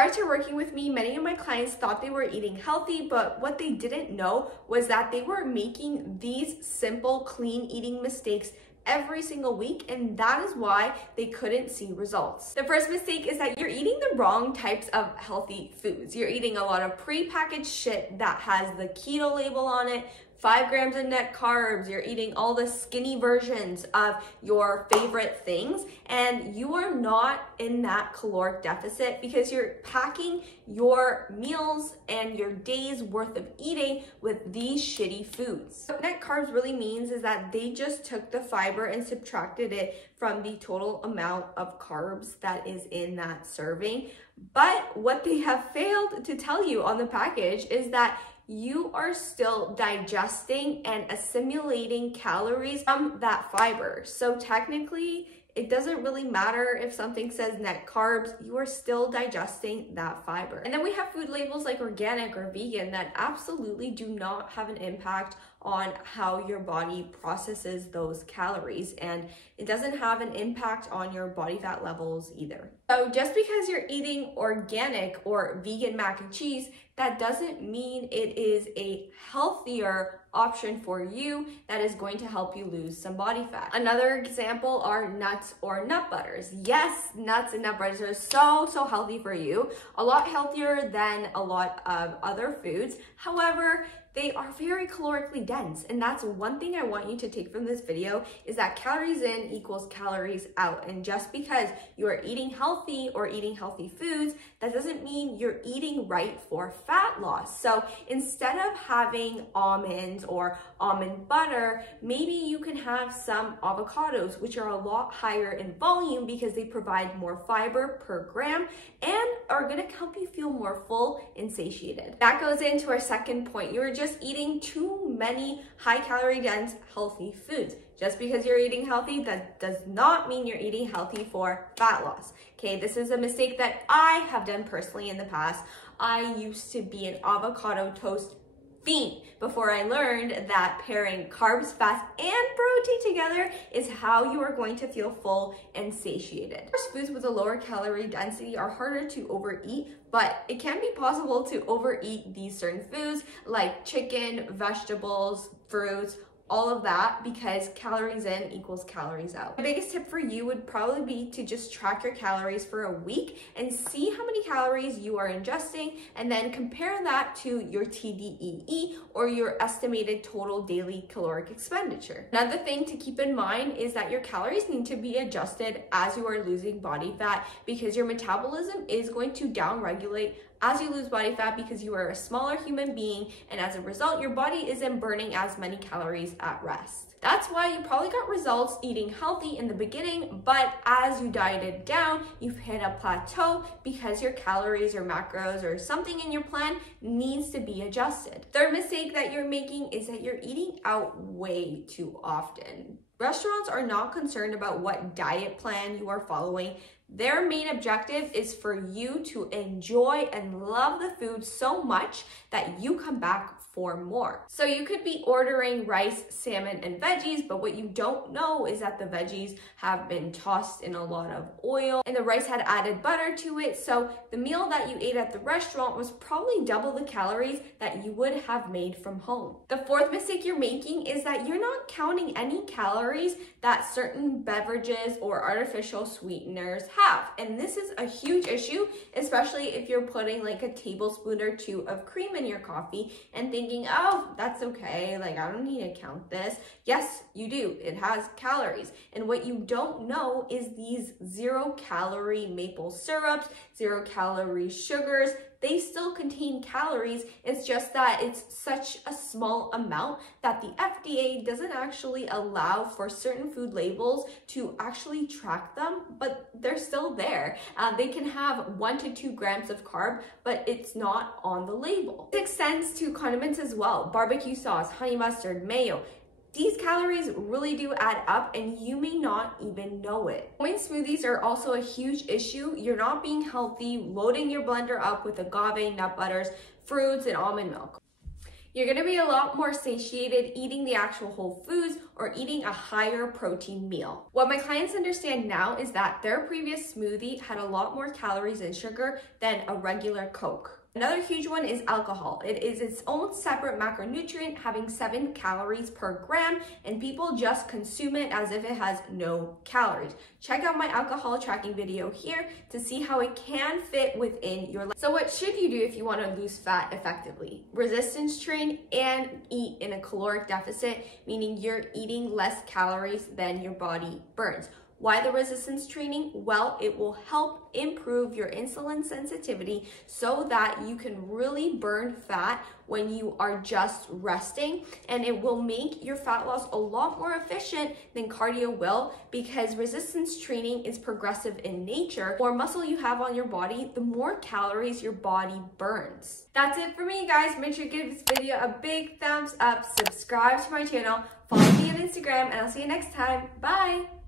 Prior to working with me, many of my clients thought they were eating healthy, but what they didn't know was that they were making these simple, clean eating mistakes every single week, and that is why they couldn't see results. The first mistake is that you're eating the wrong types of healthy foods. You're eating a lot of pre-packaged shit that has the keto label on it, 5 grams of net carbs. You're eating all the skinny versions of your favorite things, and you are not in that caloric deficit because you're packing your meals and your day's worth of eating with these shitty foods. What net carbs really means is that they just took the fiber and subtracted it from the total amount of carbs that is in that serving. But what they have failed to tell you on the package is that you are still digesting and assimilating calories from that fiber. So technically, it doesn't really matter if something says net carbs, you are still digesting that fiber. And then we have food labels like organic or vegan that absolutely do not have an impact on how your body processes those calories, and it doesn't have an impact on your body fat levels either. So just because you're eating organic or vegan mac and cheese, that doesn't mean it is a healthier option for you that is going to help you lose some body fat. Another example are nuts or nut butters. Yes, nuts and nut butters are so healthy for you, a lot healthier than a lot of other foods. However, they are very calorically dense, and that's one thing I want you to take from this video is that calories in equals calories out. And just because you are eating healthy or eating healthy foods, that doesn't mean you're eating right for fat loss. So instead of having almonds or almond butter, maybe you can have some avocados, which are a lot higher in volume because they provide more fiber per gram and are gonna help you feel more full and satiated. That goes into our second point. You're just eating too many high calorie dense healthy foods. Just because you're eating healthy, that does not mean you're eating healthy for fat loss. Okay, this is a mistake that I have done personally in the past. I used to be an avocado toast fiend before I learned that pairing carbs, fats, and protein together is how you are going to feel full and satiated. Of course, foods with a lower calorie density are harder to overeat, but it can be possible to overeat these certain foods like chicken, vegetables, fruits, all of that, because calories in equals calories out. The biggest tip for you would probably be to just track your calories for a week and see how many calories you are ingesting, and then compare that to your TDEE or your estimated total daily caloric expenditure. Another thing to keep in mind is that your calories need to be adjusted as you are losing body fat, because your metabolism is going to downregulate as you lose body fat because you are a smaller human being, and as a result, your body isn't burning as many calories at rest. That's why you probably got results eating healthy in the beginning, but as you dieted down, you've hit a plateau because your calories or macros or something in your plan needs to be adjusted. Third mistake that you're making is that you're eating out way too often. Restaurants are not concerned about what diet plan you are following. Their main objective is for you to enjoy and love the food so much that you come back for more. So you could be ordering rice, salmon, and veggies, but what you don't know is that the veggies have been tossed in a lot of oil and the rice had added butter to it. So the meal that you ate at the restaurant was probably double the calories that you would have made from home. The fourth mistake you're making is that you're not counting any calories that certain beverages or artificial sweeteners have. And this is a huge issue, especially if you're putting like a tablespoon or two of cream in your coffee and thinking, oh, that's okay, like I don't need to count this. Yes, you do. It has calories. And what you don't know is these 0-calorie maple syrups, 0-calorie sugars, they still contain calories. It's just that it's such a small amount that the FDA doesn't actually allow for certain food labels to actually track them, but they're still there. They can have 1 to 2 grams of carb, but it's not on the label. This extends to condiments as well. Barbecue sauce, honey mustard, mayo. These calories really do add up and you may not even know it. Point smoothies are also a huge issue. You're not being healthy, loading your blender up with agave, nut butters, fruits, and almond milk. You're gonna be a lot more satiated eating the actual whole foods or eating a higher protein meal. What my clients understand now is that their previous smoothie had a lot more calories and sugar than a regular Coke. Another huge one is alcohol. It is its own separate macronutrient, having 7 calories per gram, and people just consume it as if it has no calories. Check out my alcohol tracking video here to see how it can fit within your life. So what should you do if you want to lose fat effectively? Resistance train and eat in a caloric deficit, meaning you're eating less calories than your body burns. Why the resistance training? Well, it will help improve your insulin sensitivity so that you can really burn fat when you are just resting, and it will make your fat loss a lot more efficient than cardio will, because resistance training is progressive in nature. The more muscle you have on your body, the more calories your body burns. That's it for me, guys. Make sure you give this video a big thumbs up, subscribe to my channel, follow me on Instagram, and I'll see you next time. Bye!